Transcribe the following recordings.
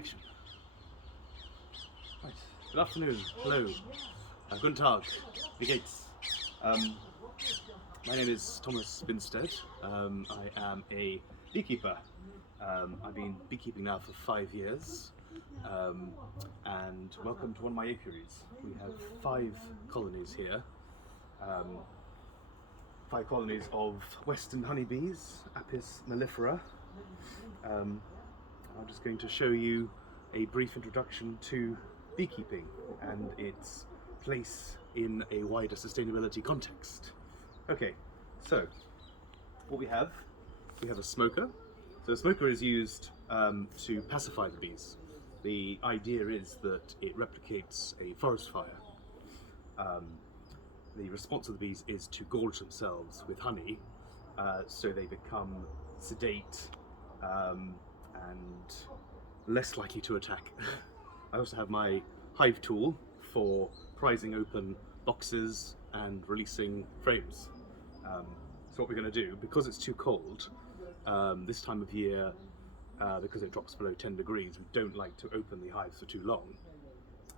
Action. Right. Good afternoon. Hello. Guten Tag. Wie geht's? My name is Thomas Binstead. I am a beekeeper. I've been beekeeping now for 5 years. And welcome to one of my apiaries. We have 5 colonies here. 5 colonies of western honeybees, Apis mellifera. I'm just going to show you a brief introduction to beekeeping and its place in a wider sustainability context. Okay, so what we have a smoker. So a smoker is used to pacify the bees. The idea is that it replicates a forest fire. The response of the bees is to gorge themselves with honey, so they become sedate and less likely to attack. I also have my hive tool for prizing open boxes and releasing frames. So what we're going to do, because it's too cold this time of year, because it drops below 10 degrees, we don't like to open the hives for too long.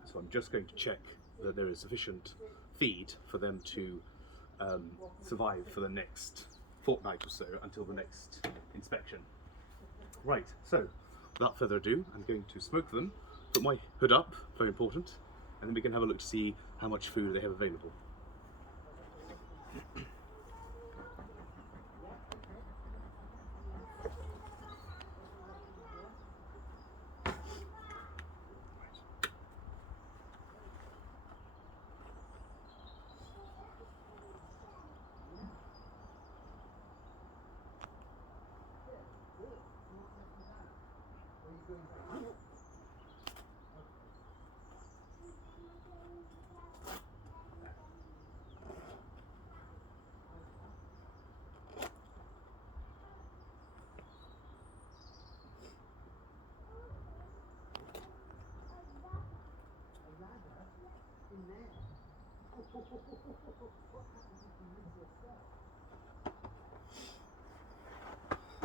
So I'm just going to check that there is sufficient feed for them to survive for the next fortnight or so until the next inspection. Right, so without further ado, I'm going to smoke them, put my hood up, very important, and then we can have a look to see how much food they have available.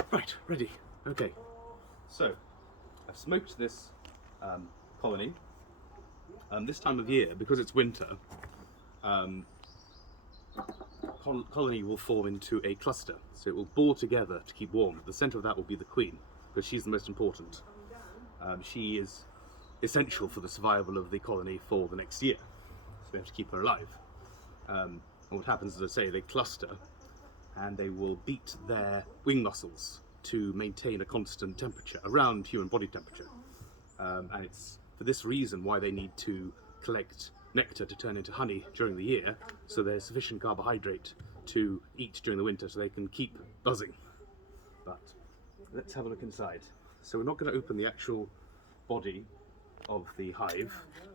Right, ready. Okay, so I've smoked this colony. This time of year, because it's winter, colony will form into a cluster. So it will ball together to keep warm. The centre of that will be the queen, because she's the most important. She is essential for the survival of the colony for the next year. So we have to keep her alive. And what happens, as I say, they cluster and they will beat their wing muscles to maintain a constant temperature around human body temperature. And it's for this reason why they need to collect nectar to turn into honey during the year, so there's sufficient carbohydrate to eat during the winter so they can keep buzzing. But let's have a look inside. So we're not going to open the actual body of the hive,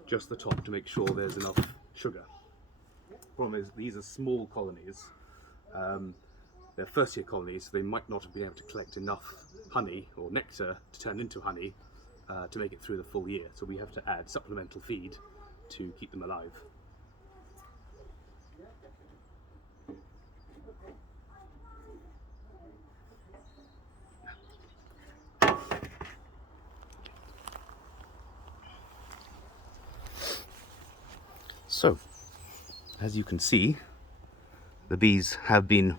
just the top, to make sure there's enough sugar. Problem is, these are small colonies. They're first year colonies, so they might not have been able to collect enough honey or nectar to turn into honey to make it through the full year. So we have to add supplemental feed to keep them alive. So, as you can see, the bees have been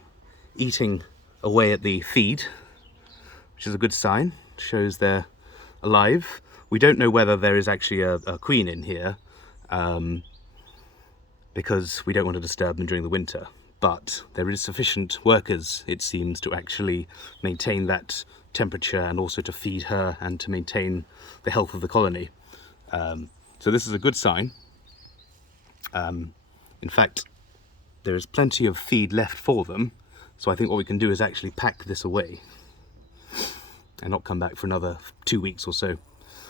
eating away at the feed, which is a good sign. It shows they're alive. We don't know whether there is actually a queen in here because we don't want to disturb them during the winter, but there is sufficient workers, it seems, to actually maintain that temperature and also to feed her and to maintain the health of the colony. So this is a good sign. In fact, there is plenty of feed left for them, so I think what we can do is actually pack this away and not come back for another 2 weeks or so.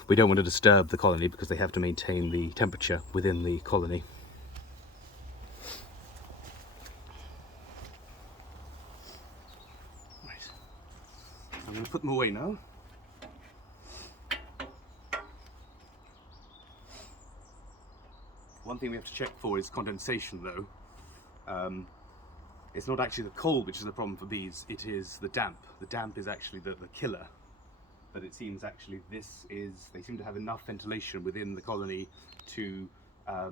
We don't want to disturb the colony because they have to maintain the temperature within the colony. Right, I'm going to put them away now. One thing we have to check for is condensation, though. It's not actually the cold which is the problem for bees, it is the damp. The damp is actually the killer. but it seems actually they seem to have enough ventilation within the colony to for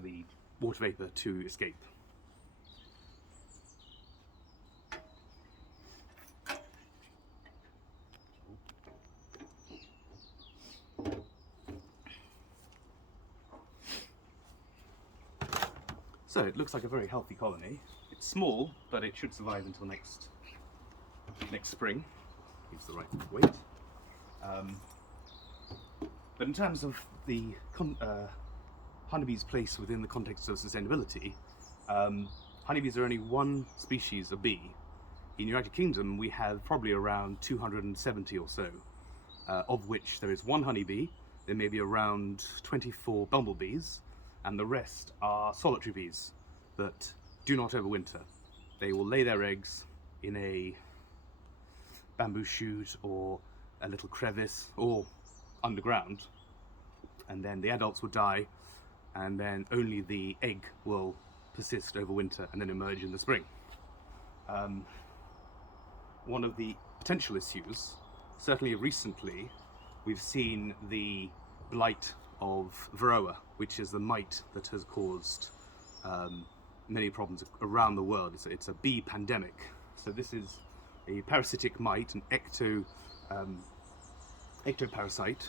the water vapour to escape. So it looks like a very healthy colony. It's small, but it should survive until next spring. Gives the right weight. But in terms of the honeybee's place within the context of sustainability, honeybees are only one species of bee. In the United Kingdom, we have probably around 270 or so, of which there is one honeybee. There may be around 24 bumblebees, and the rest are solitary bees that do not overwinter. They will lay their eggs in a bamboo shoot or a little crevice or underground, and then the adults will die, and then only the egg will persist over winter and then emerge in the spring. One of the potential issues, certainly recently, we've seen the blight of varroa, which is the mite that has caused many problems around the world. It's a bee pandemic. So this is a parasitic mite, an ectoparasite,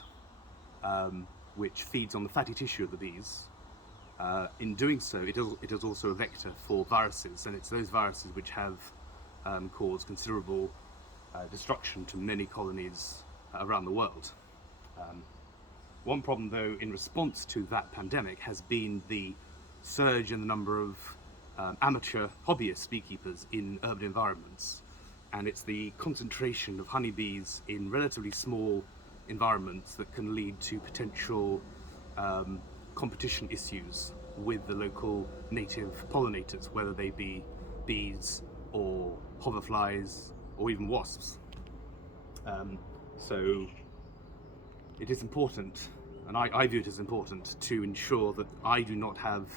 which feeds on the fatty tissue of the bees. In doing so, it is also a vector for viruses, and it's those viruses which have caused considerable destruction to many colonies around the world. One problem, though, in response to that pandemic has been the surge in the number of amateur hobbyist beekeepers in urban environments, and it's the concentration of honeybees in relatively small environments that can lead to potential competition issues with the local native pollinators, whether they be bees or hoverflies or even wasps. So it is important, and I view it as important, to ensure that I do not have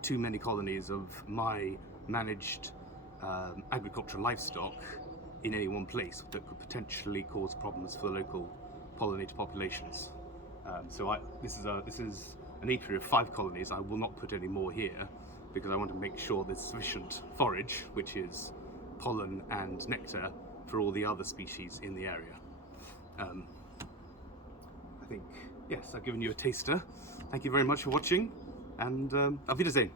too many colonies of my managed agricultural livestock in any one place that could potentially cause problems for the local pollinator populations. This is an apiary of 5 colonies. I will not put any more here because I want to make sure there's sufficient forage, which is pollen and nectar, for all the other species in the area. I think, yes, I've given you a taster. Thank you very much for watching, and auf Wiedersehen.